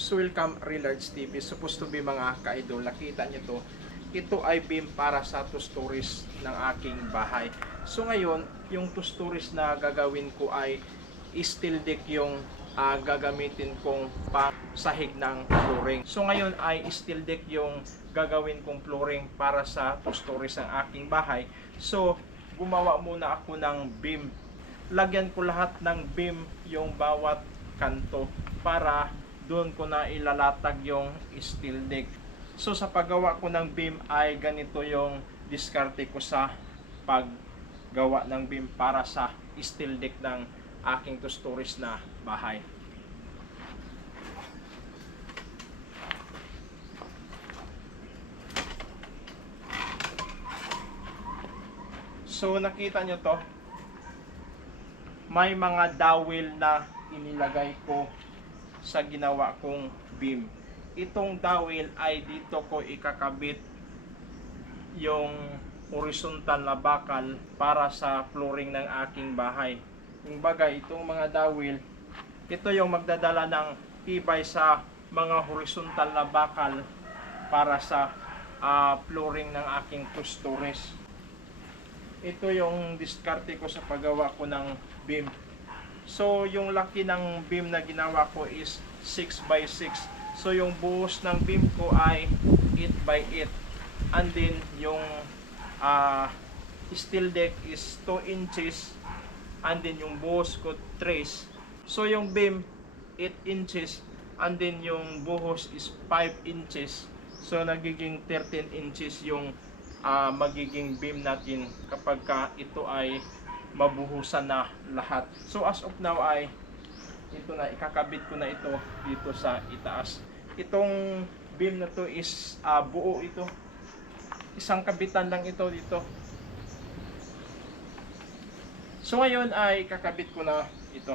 So welcome Relards TV. Supposed to be mga ka-idol. Nakita nyo to. Ito ay beam para sa two stories ng aking bahay. So ngayon, yung two stories na gagawin ko ay steel deck yung ah, gagamitin kong sahig ng flooring. So ngayon ay steel deck yung gagawin kong flooring para sa two stories ng aking bahay. So gumawa muna ako ng beam. Lagyan ko lahat ng beam yung bawat kanto para doon ko na ilalatag yung steel deck. So sa paggawa ko ng beam ay ganito yung diskarte ko sa paggawa ng beam para sa steel deck ng aking two stories na bahay. So nakita nyo to, may mga dowel na inilagay ko sa ginawa kong beam. Itong dowel ay dito ko ikakabit yung horizontal na bakal para sa flooring ng aking bahay. Yung bagay, itong mga dowel, ito yung magdadala ng tibay sa mga horizontal na bakal para sa ah, flooring ng aking two stories. Ito yung diskarte ko sa paggawa ko ng beam. So, yung laki ng beam na ginawa ko is 6 by 6. So, yung buhos ng beam ko ay 8 by 8. And then, yung ah, steel deck is 2 inches. And then, yung buhos ko 3. So, yung beam 8 inches. And then, yung buhos is 5 inches. So, nagiging 13 inches yung ah, magiging beam natin kapag ka ito ay mabuhusan na lahat. So as of now ay ito na ikakabit ko na ito dito sa itaas. Itong beam na to is ah, buo ito. Isang kabitan lang ito dito. So ngayon ay kakabit ko na ito.